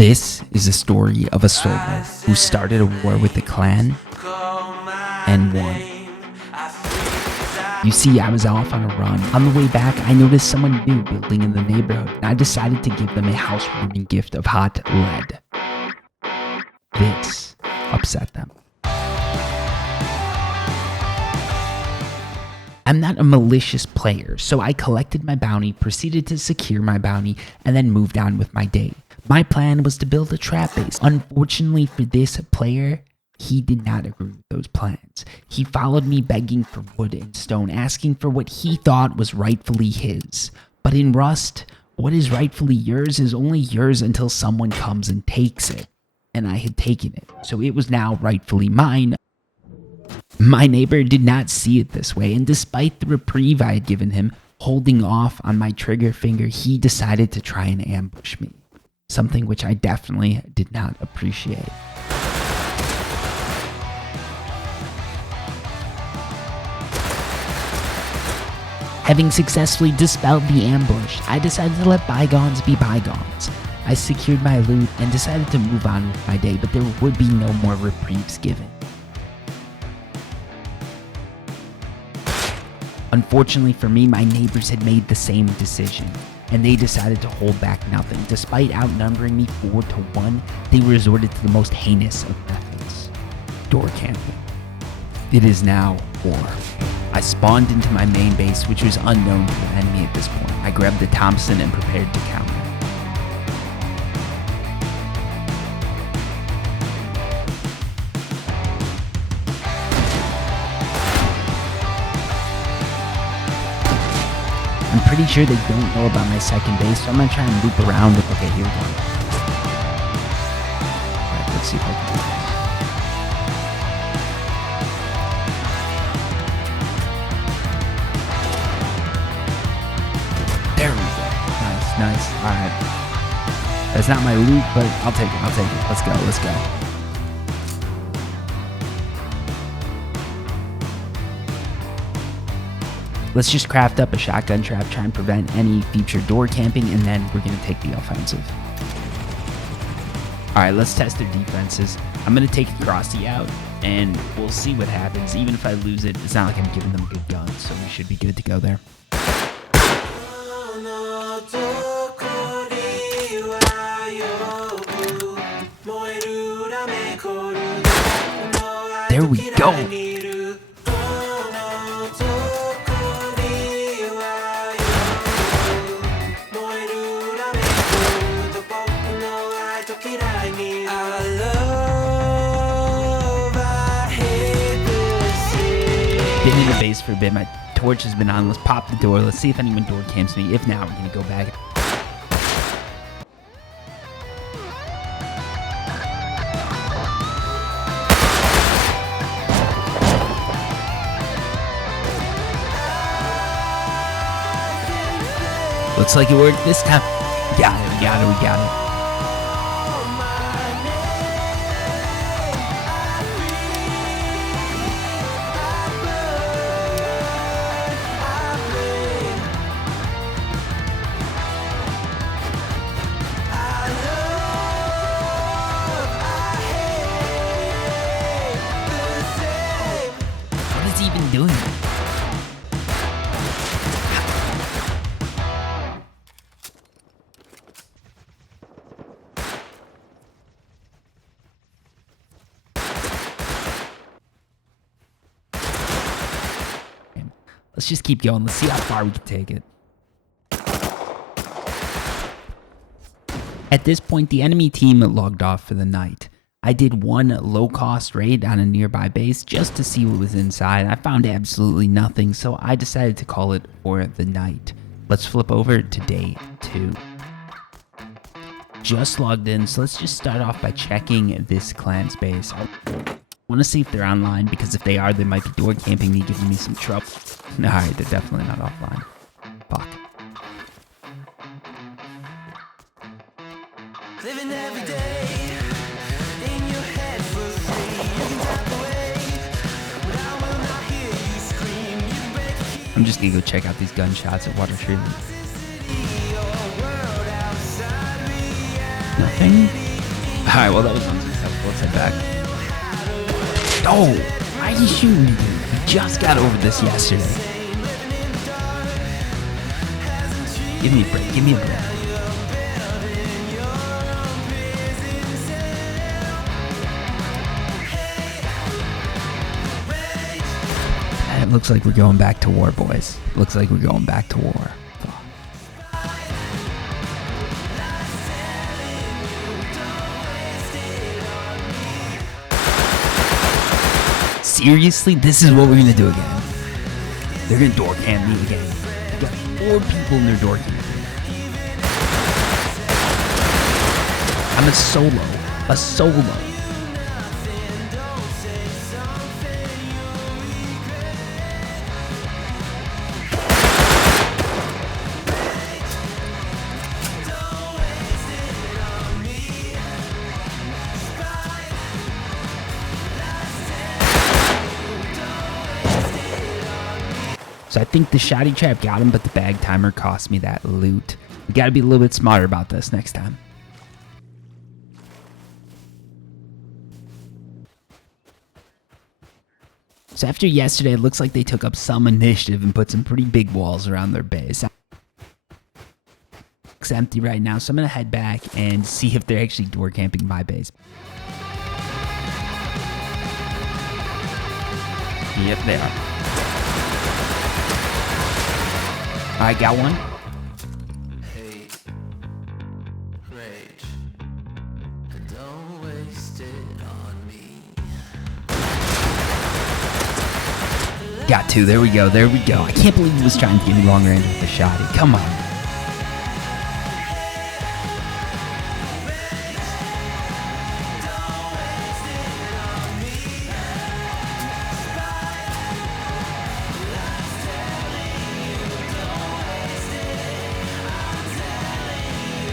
This is a story of a soldier who started a war with the clan and won. You see, I was off on a run. On the way back, I noticed someone new building in the neighborhood, and I decided to give them a housewarming gift of hot lead. This upset them. I'm not a malicious player, so I collected my bounty, proceeded to secure my bounty, and then moved on with my day. My plan was to build a trap base. Unfortunately for this player, he did not agree with those plans. He followed me begging for wood and stone, asking for what he thought was rightfully his. But in Rust, what is rightfully yours is only yours until someone comes and takes it. And I had taken it, so it was now rightfully mine. My neighbor did not see it this way, and despite the reprieve I had given him, holding off on my trigger finger, he decided to try and ambush me. Something which I definitely did not appreciate. Having successfully dispelled the ambush, I decided to let bygones be bygones. I secured my loot and decided to move on with my day, but there would be no more reprieves given. Unfortunately for me, my neighbors had made the same decision, and they decided to hold back nothing. Despite outnumbering me 4-1, they resorted to the most heinous of methods: door camping. It is now war. I spawned into my main base, which was unknown to the enemy at this point. I grabbed the Thompson and prepared to counter. I'm pretty sure they don't know about my second base, so I'm gonna try and loop around. Okay, here we go. Alright, let's see if I can do this. There we go. Nice. Alright. That's not my loot, but I'll take it. Let's go. Let's just craft up a shotgun trap, try and prevent any future door camping, and then we're going to take the offensive. Alright, let's test their defenses. I'm going to take Crossy out, and we'll see what happens. Even if I lose it, it's not like I'm giving them good guns, so we should be good to go there. There we go! Been in the base for a bit, my torch has been on. Let's pop the door, let's see if anyone door camps me. If not, we're gonna go back. Looks like it worked this time. We got it. What is he even doing? Let's just keep going. Let's see how far we can take it. At this point, the enemy team logged off for the night. I did one low-cost raid on a nearby base just to see what was inside. I found absolutely nothing, so I decided to call it for the night. Let's flip over to day 2. Just logged in, so let's just start off by checking this clan's base. I want to see if they're online, because if they are, they might be door camping me, giving me some trouble. Alright, they're definitely not offline. Fuck. Living every day in your head for free. You can tap away, but I will not hear you scream. You can break the key. I'm just gonna go check out these gunshots at water treatment. Nothing. Alright, well that was unsuccessful. Let's head back. Oh! Why are you shooting me, dude? We just got over this yesterday. Give me a break. Give me a break. It looks like we're going back to war, boys. Looks like we're going back to war. Seriously? This is what we're gonna do again. They're gonna door camp me again. We got 4 people in their door camp. I'm a solo. A solo. So I think the shotty trap got him, but the bag timer cost me that loot. We gotta be a little bit smarter about this next time. So after yesterday, it looks like they took up some initiative and put some pretty big walls around their base. It's empty right now, so I'm gonna head back and see if they're actually door camping my base. Yep, they are. I got one. Hate, rage, don't waste it on me. Got 2. There we go. There we go. I can't believe he was trying to get me long range with the shotty. Come on.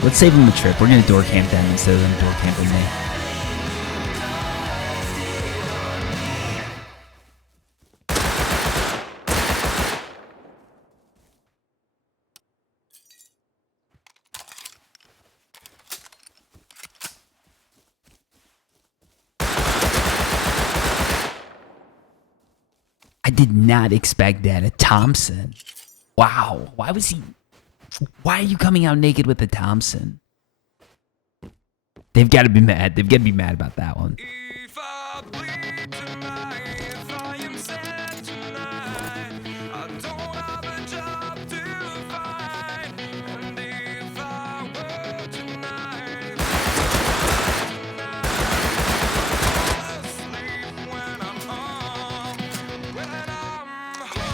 Let's save them the trip. We're going to door camp them instead of them door camping me. I did not expect that. A Thompson. Wow. Why was he... Why are you coming out naked with a Thompson? They've got to be mad. They've got to be mad about that one. If I bleed tonight, if I am sad tonight, I don't have a job to find. And if I were tonight, I'll sleep when I'm home, when I'm home.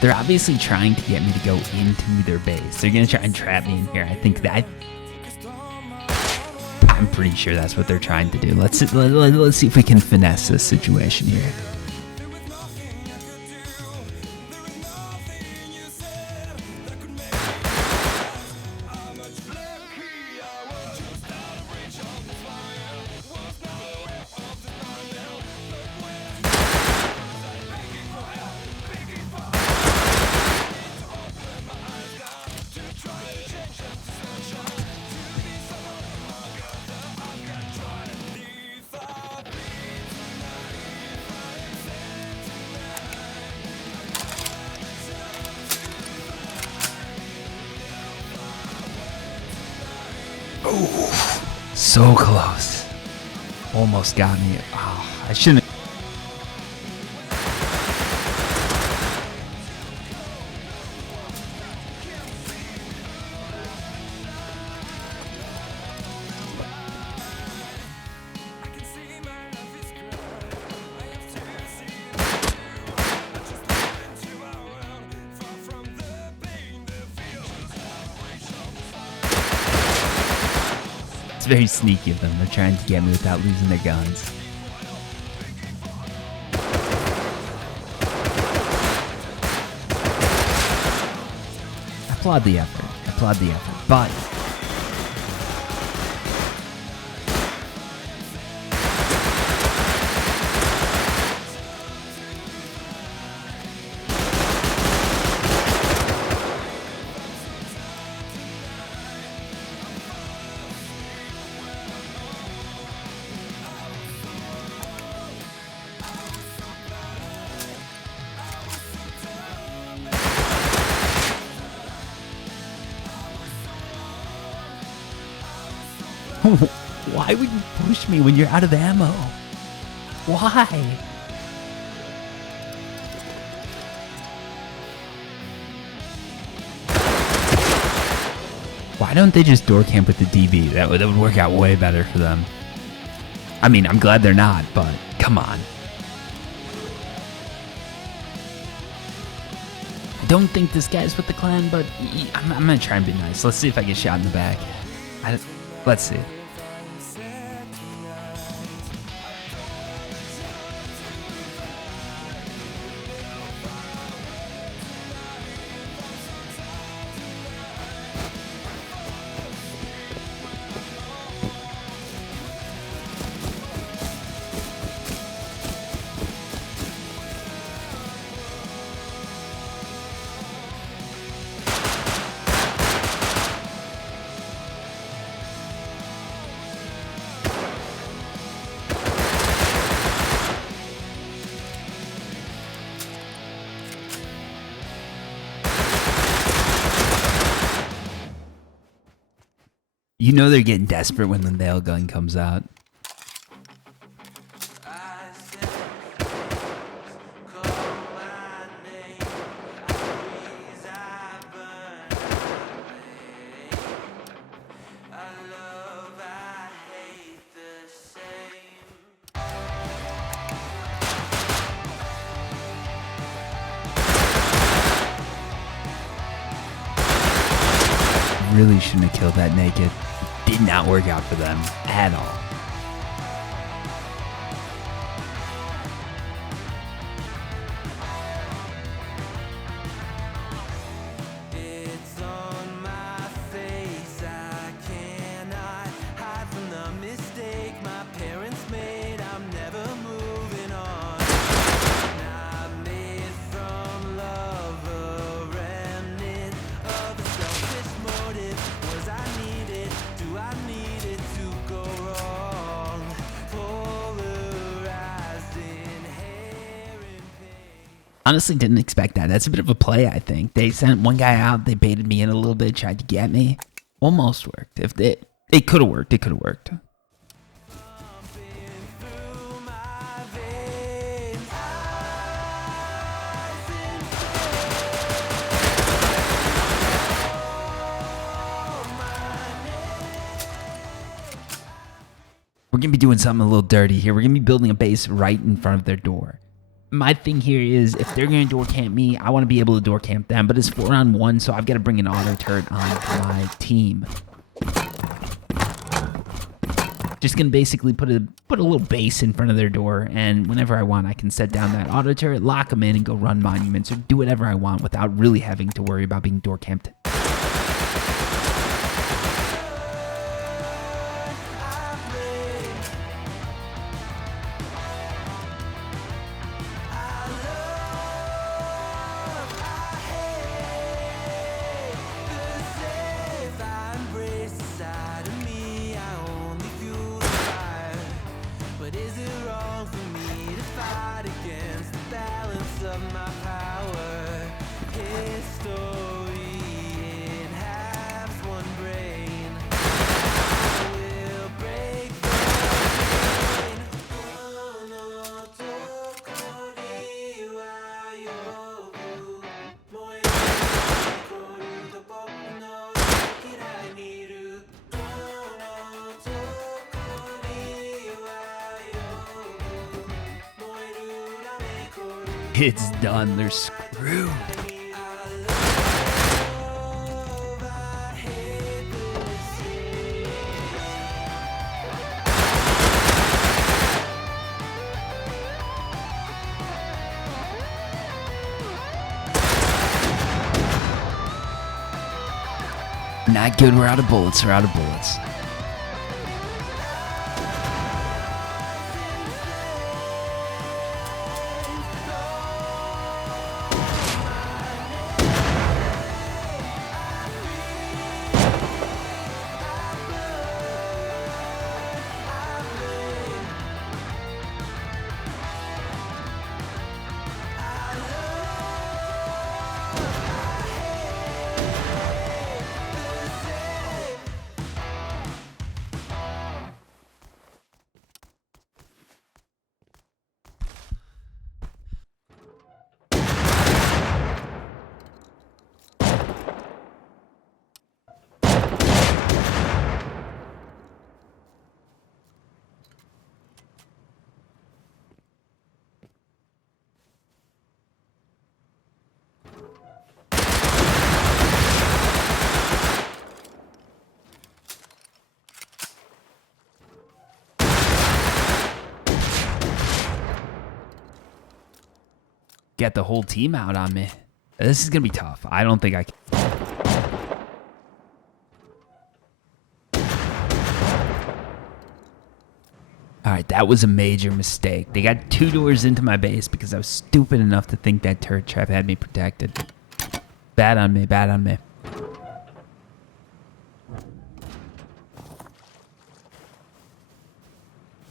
They're obviously trying to get me to go into their base. They're going to try and trap me in here. I think that... I'm pretty sure that's what they're trying to do. Let's see if we can finesse this situation here. Oh, so close. Almost got me. Oh, I shouldn't. It's very sneaky of them. They're trying to get me without losing their guns. I applaud the effort. But Why would you push me when you're out of ammo? Why? Why don't they just door camp with the DB? That would work out way better for them. I mean, I'm glad they're not, but come on. I don't think this guy's with the clan, but I'm gonna try and be nice. Let's see if I get shot in the back. Let's see. You know they're getting desperate when the nail gun comes out. Really shouldn't have killed that naked. Did not work out for them at all. It's on my face. I cannot hide from the mistake my parents made. I'm never moving on. Not made from love, a remnant of a selfish motive. Was I needed? Do I need it to go wrong? Polarized inherent pain. Honestly, didn't expect that. That's a bit of a play, I think. They sent one guy out. They baited me in a little bit, tried to get me. Almost worked. If it could have worked. It could have worked. Through my veins, We're going to be doing something a little dirty here. We're going to be building a base right in front of their door. My thing here is, if they're going to door camp me, I want to be able to door camp them. But it's 4-on-1, so I've got to bring an auto turret on my team. Just going to basically put a little base in front of their door, and whenever I want, I can set down that auto turret, lock them in, and go run monuments or do whatever I want without really having to worry about being door camped. But is it wrong for me to fight against the balance of my power? History in halves, one brain. I will break the chain. Oh, no, tokori wa yobu. Moe koru to boku no kirai ni iru. Oh, no, tokori wa yobu. Moeru rame koru. It's done. They're screwed. Not good. We're out of bullets. We're out of bullets. get the whole team out on me. This is going to be tough. I don't think I can. All right, that was a major mistake. They got 2 doors into my base because I was stupid enough to think that turret trap had me protected. Bad on me, bad on me.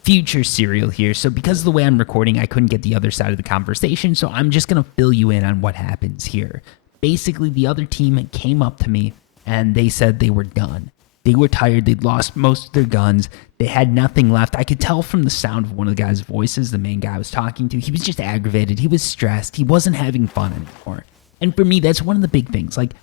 Future serial here. So because of the way I'm recording, I couldn't get the other side of the conversation, so I'm just going to fill you in on what happens here. Basically, the other team came up to me and they said they were done. They were tired. They'd lost most of their guns. They had nothing left. I could tell from the sound of one of the guys' voices, the main guy I was talking to, he was just aggravated. He was stressed. He wasn't having fun anymore. And for me, that's one of the big things. Like,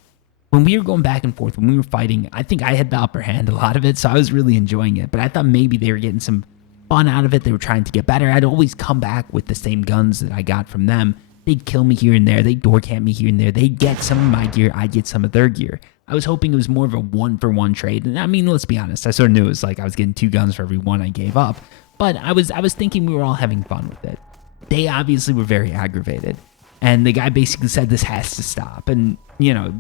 when we were going back and forth, when we were fighting, I think I had the upper hand a lot of it, so I was really enjoying it. But I thought maybe they were getting some fun out of it. They were trying to get better. I'd always come back with the same guns that I got from them. They'd kill me here and there. They'd door camp me here and there. They'd get some of my gear. I'd get some of their gear. I was hoping it was more of a 1-for-1 trade. And I mean, let's be honest. I sort of knew it was like I was getting 2 guns for every one I gave up. But I was thinking we were all having fun with it. They obviously were very aggravated. And the guy basically said this has to stop. And, you know,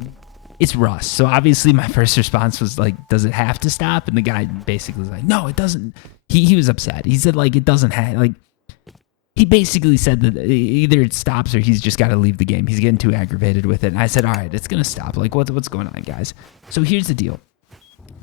it's Rust. So obviously my first response was like, does it have to stop? And the guy basically was like, no, it doesn't. He was upset. He said like, it doesn't have, like, he basically said that either it stops or he's just got to leave the game. He's getting too aggravated with it. And I said, all right, it's going to stop. Like, what's going on, guys? So here's the deal.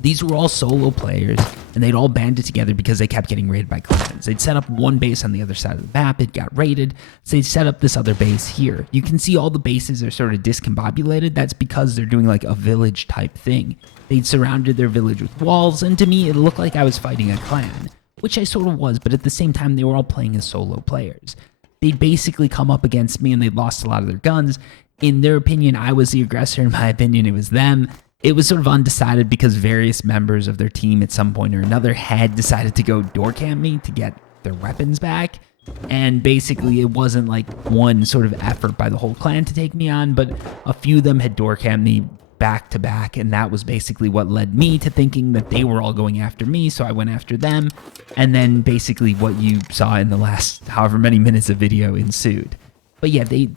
These were all solo players, and they'd all banded together because they kept getting raided by clans. They'd set up one base on the other side of the map. It got raided, so they'd set up this other base here. You can see all the bases are sort of discombobulated. That's because they're doing like a village type thing. They'd surrounded their village with walls, and to me, it looked like I was fighting a clan, which I sort of was, but at the same time, they were all playing as solo players. They'd basically come up against me, and they'd lost a lot of their guns. In their opinion, I was the aggressor. In my opinion, it was them. It was sort of undecided because various members of their team at some point or another had decided to go door camp me to get their weapons back. And basically, it wasn't like one sort of effort by the whole clan to take me on, but a few of them had door camped me back to back, and that was basically what led me to thinking that they were all going after me, so I went after them, and then basically what you saw in the last however many minutes of video ensued. But yeah, they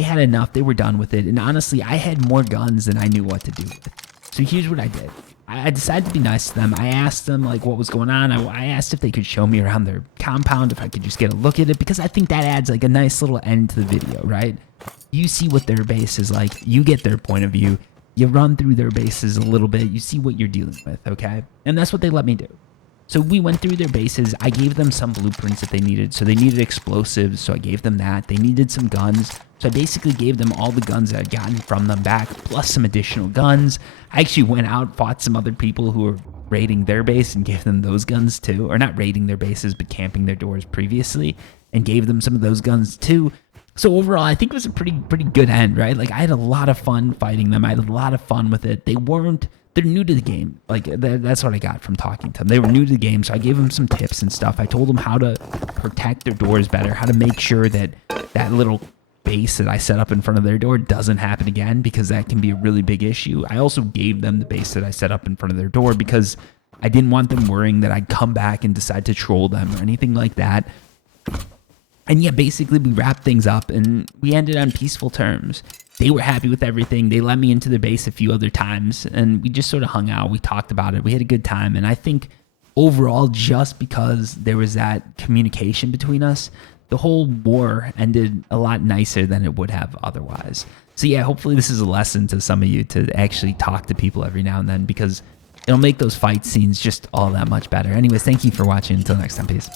had enough. They were done with it, and honestly, I had more guns than I knew what to do with. So here's what I did. I decided to be nice to them. I asked them like what was going on. I asked if they could show me around their compound, if I could just get a look at it, because I think that adds like a nice little end to the video, right? You see what their base is like. You get their point of view. You run through their bases a little bit. You see what you're dealing with, okay? And that's what they let me do. So we went through their bases. I gave them some blueprints that they needed. So they needed explosives, so I gave them that. They needed some guns. So I basically gave them all the guns that I'd gotten from them back, plus some additional guns. I actually went out, fought some other people who were raiding their base and gave them those guns too. Or not raiding their bases, but camping their doors previously, and gave them some of those guns too. So overall, I think it was a pretty good end, right? Like, I had a lot of fun fighting them. I had a lot of fun with it. They're new to the game. Like, that's what I got from talking to them. They were new to the game, so I gave them some tips and stuff. I told them how to protect their doors better, how to make sure that that little base that I set up in front of their door doesn't happen again, because that can be a really big issue. I also gave them the base that I set up in front of their door because I didn't want them worrying that I'd come back and decide to troll them or anything like that. And yeah, basically we wrapped things up and we ended on peaceful terms. They were happy with everything. They let me into their base a few other times and we just sort of hung out. We talked about it. We had a good time. And I think overall, just because there was that communication between us, the whole war ended a lot nicer than it would have otherwise. So yeah, hopefully this is a lesson to some of you to actually talk to people every now and then, because it'll make those fight scenes just all that much better. Anyways, thank you for watching. Until next time, peace.